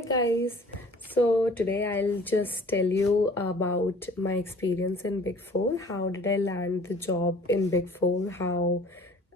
Hi guys, so today I'll just tell you about my experience in Big Four. How did I land the job in Big Four? How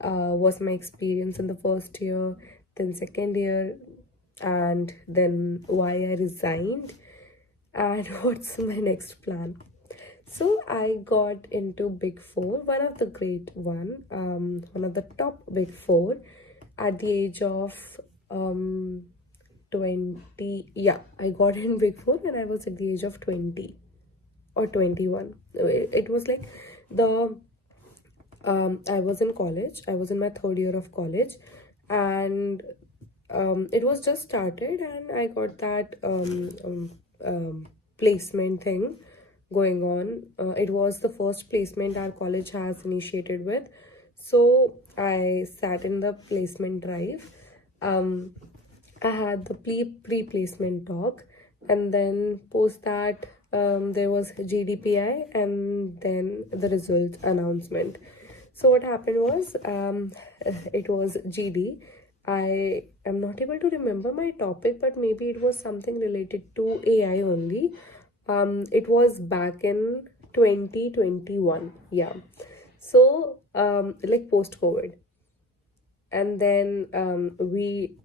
was my experience in the first year, then second year, and then why I resigned, and what's my next plan. So I got into Big Four, one of the great one of the top Big Four, at the age of 20. Yeah, I got in Big Four when I was at the age of 20 or 21. It was like the I was in college. I was in my third year of college, and it was just started, and I got that placement thing going on. It was the first placement our college has initiated with, so I sat in the placement drive. I had the pre-placement talk, and then post that there was GDPI, and then the result announcement. So what happened was it was GD. I am not able to remember my topic, but maybe it was something related to AI only. It was back in 2021. Yeah. So like post COVID, and then we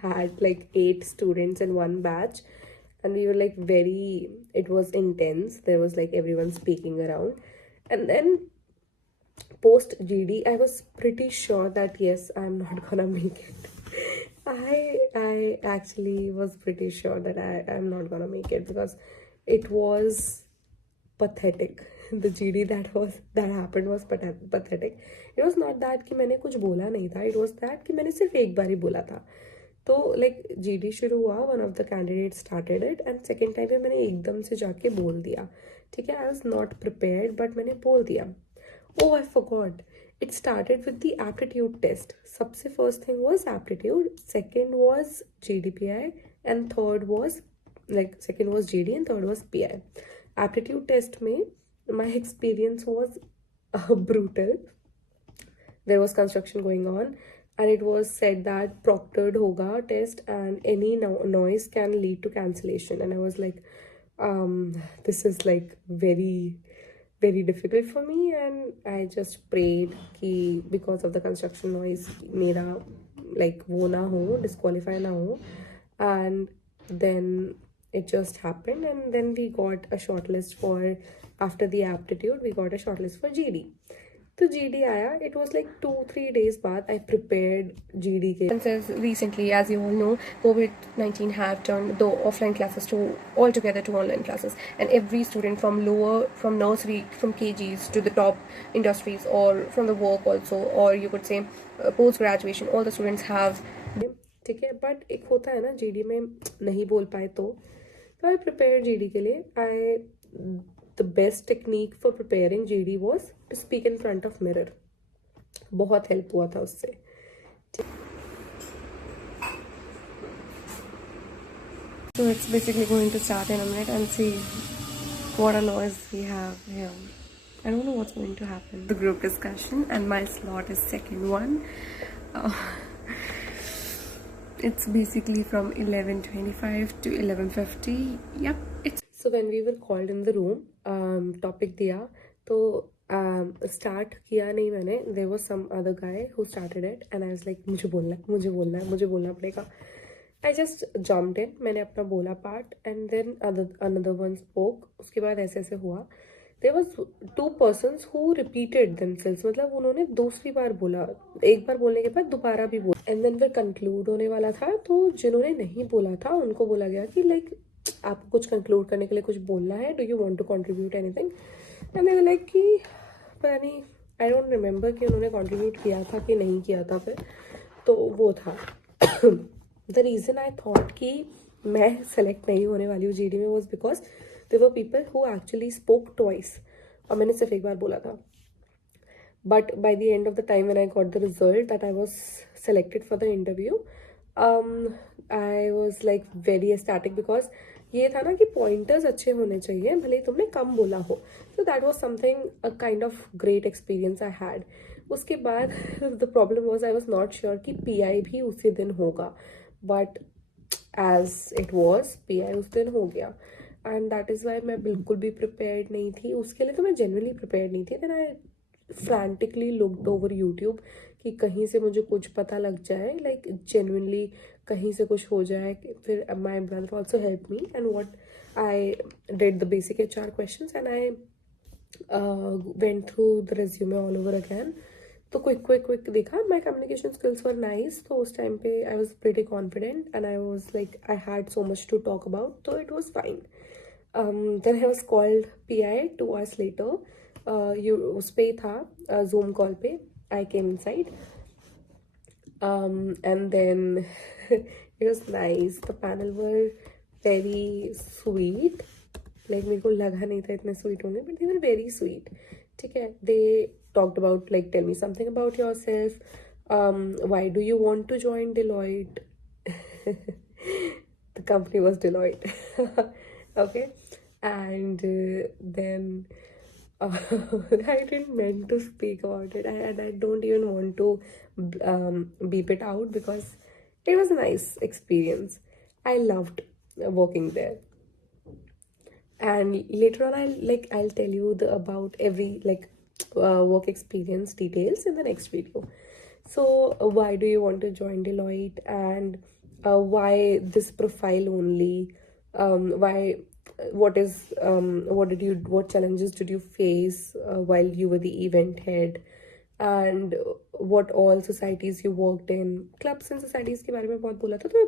had like 8 students in one batch, and we were like very, it was intense. There was like everyone speaking around, and then post GD I was pretty sure that yes, I'm not gonna make it. I actually was pretty sure that I'm not gonna make it, because it was pathetic. The GD that happened was pathetic. It was not that कि मैंने कुछ बोला नहीं था, it was that कि मैंने सिर्फ एक बार ही बोला था. तो like GD शुरू हुआ, one of the candidates started it, and second time पे मैंने एकदम से जाके बोल दिया. ठीक है, I was not prepared, but मैंने बोल दिया. Oh, I forgot. It started with the aptitude test. सबसे first thing was aptitude, second was GDPI, and third was second was GD and third was PI. Aptitude test में my experience was brutal. There was construction going on, and it was said that proctored hoga test, and any noise can lead to cancellation. And I was like, this is like very difficult for me, and I just prayed कि because of the construction noise मेरा like वो ना हो, disqualify ना हो. And then it just happened, and then we got a shortlist for, after the aptitude we got a shortlist for GD. तो GD आया, it was like 2-3 days बाद I prepared GD के. And says recently, as you all know, COVID-19 have turned the offline classes to altogether to online classes, and every student from nursery, from KGs to the top industries, or from the work also, or you could say post graduation, all the students have. ठीक है, but एक होता है ना GD में नहीं बोल पाए तो I prepared GD के लिए. The best technique for preparing GD was to speak in front of mirror. बहुत help हुआ था उससे. So it's basically going to start in a minute, and see what a noise we have here. I don't know what's going to happen. The group discussion, and my slot is second one. It's basically from 11:25 to 11:50. Yep, it's. So when we were called in the room, topic दिया, तो start किया नहीं मैंने. There was some other guy who started it, and I was like, मुझे बोलना पड़ेगा. I just jumped in. मैंने अपना बोला part, and then another one spoke. उसके बाद ऐसे हुआ. There was 2 persons who repeated themselves. मतलब उन्होंने दूसरी बार बोला, एक बार बोलने के बाद दोबारा भी बोला. And then फिर conclude होने वाला था, तो जिन्होंने नहीं बोला था उनको बोला गया कि like आपको कुछ कंक्लूड करने के लिए कुछ बोलना है, do you want to contribute anything. And they were like कि पता नहीं, आई डोंट रिमेंबर कि उन्होंने कंट्रीब्यूट किया था कि नहीं किया था. फिर तो वो था द रीज़न आई थॉट कि मैं सेलेक्ट नहीं होने वाली हूँ GD में, was because there were people who actually spoke twice, और मैंने सिर्फ एक बार बोला था. But by the end of the time when I got the result that I was selected for the interview, I was like very ecstatic, because ये था ना कि पॉइंटर्स अच्छे होने चाहिए भले ही तुमने कम बोला हो. So that was something, a kind of great experience I had. उसके बाद the problem was I was not sure कि PI भी उसी दिन होगा, but as it was. PI उस दिन हो गया, and that is why मैं बिल्कुल भी prepared नहीं थी उसके लिए. तो मैं genuinely prepared नहीं थी. Then I frantically looked over YouTube कि कहीं से मुझे कुछ पता लग जाए, like genuinely कहीं से कुछ हो जाए. फिर my brother also helped me, and what I did the basic HR questions, and I went through the resume all over again. तो quick देखा. My communication skills were nice, तो उस time पे I was pretty confident, and I was like, I had so much to talk about, so it was fine. Then I was called PI 2 hours later. उस पे था Zoom call पे. I came inside, and then it was nice. The panel were very sweet. Like मेरे को लगा नहीं था इतने sweet होंगे, but they were very sweet. ठीक है. They talked about, like, tell me something about yourself. Why do you want to join Deloitte? The company was Deloitte. Okay. And then I didn't meant to speak about it, and I don't even want to beep it out because it was a nice experience. I loved working there. And later on, I'll tell you about every work experience details in the next video. So why do you want to join Deloitte, and why this profile only? Why what challenges did you face while you were the event head, and what all societies you worked in. Clubs and societies के बारे में बहुत बोला था. तो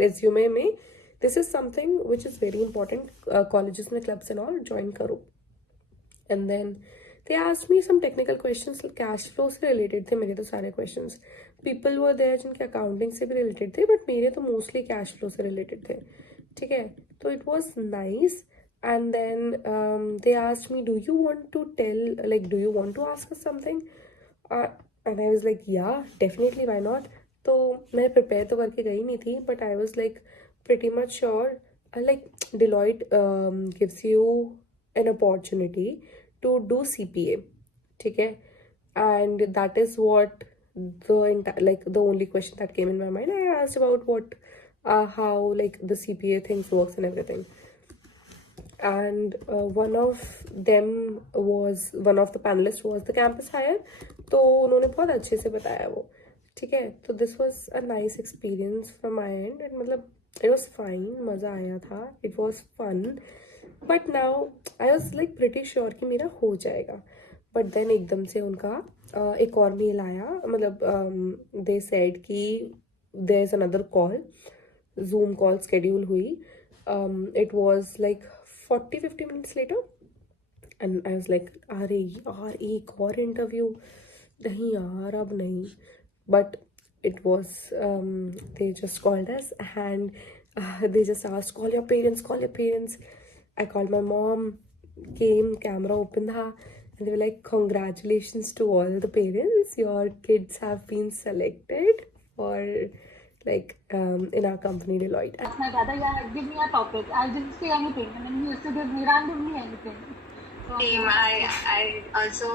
resume में this is something which is very important. Colleges में clubs and all join करो. And then they asked me some technical questions. Cash flow से related थे मेरे तो सारे questions. People were there जिनके accounting से भी related थे, but मेरे तो mostly cash flow से related थे. ठीक है. So it was nice. And then they asked me, do you want to ask us something? And I was like, yeah, definitely, why not? तो मैं prepare तो करके गई नहीं थी, but I was like pretty much sure. Like Deloitte gives you an opportunity to do CPA. ठीक है. And that is what the only question that came in my mind. I asked about what how like the CPA things works and everything. And one of the panelists was the campus hire. तो उन्होंने बहुत अच्छे से बताया वो. ठीक है. तो this was a nice experience from my end, and मतलब it was fine. मज़ा आया था. It was fun. But now I was like pretty sure कि मेरा हो जाएगा. But then एकदम से उनका एक और मेल आया. मतलब they said कि there's another call. Zoom call schedule हुई. It was like 40-50 minutes later, and I was like, अरे यार एक और interview. नहीं यार अब नहीं. But it was they just called us, and they just asked, call your parents. I called my mom, came, camera open tha, and they were like, congratulations to all the parents, your kids have been selected for in our company Deloitte. Asked my brother, yeah, give me a topic. I didn't say anything, and then he used to give me randomly anything. Same. I also,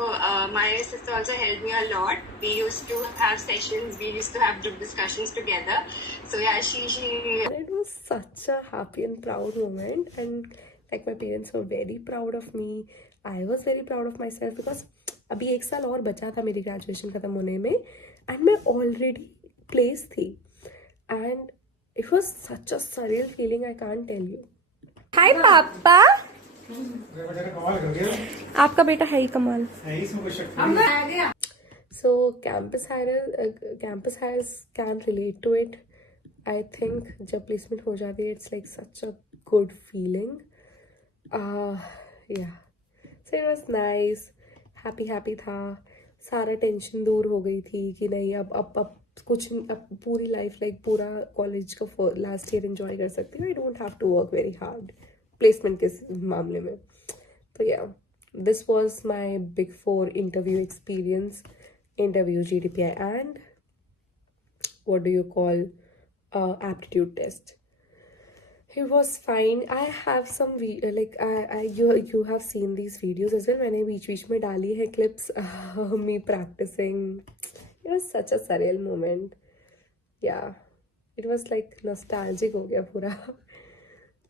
my sister also helped me a lot. We used to have sessions, we used to have group discussions together. So yeah, she. It was such a happy and proud moment, and like my parents were very proud of me. I was very proud of myself because अभी एक साल और बचा था मेरी graduation खत्म होने में, and मैं already placed थी. And it was such a surreal feeling, I can't tell you. Hi पापा. आपका बेटा है ही कमाल. So campus hires can relate to it. I think जब placement हो जाती है, it's like such a good feeling. Yeah. So it was nice. Happy था. सारा टेंशन दूर हो गई थी कि नहीं अब कुछ पूरी लाइफ पूरा कॉलेज का लास्ट ईयर एंजॉय कर सकती हूँ. I don't have to work very hard placement के मामले में. तो या this was my big 4 interview experience. Interview, GDPI, and what do you call aptitude test. It was fine. I have some you have seen these videos as well. मैंने बीच में डाली है clips me practicing. It was such a surreal moment. Yeah, it was like nostalgic हो गया पूरा.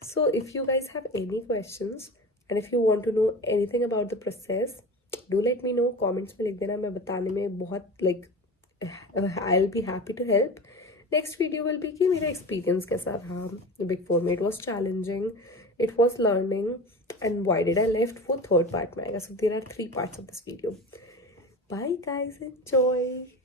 So if you guys have any questions and if you want to know anything about the process, do let me know. Comments में लिख देना, मैं बताने में बहुत like I'll be happy to help. Next video will be कि मेरा experience कैसा रहा Big Four में. It was challenging, it was learning, and why did I left वो third part में आएगा. So there are 3 parts of this video. Bye guys, enjoy.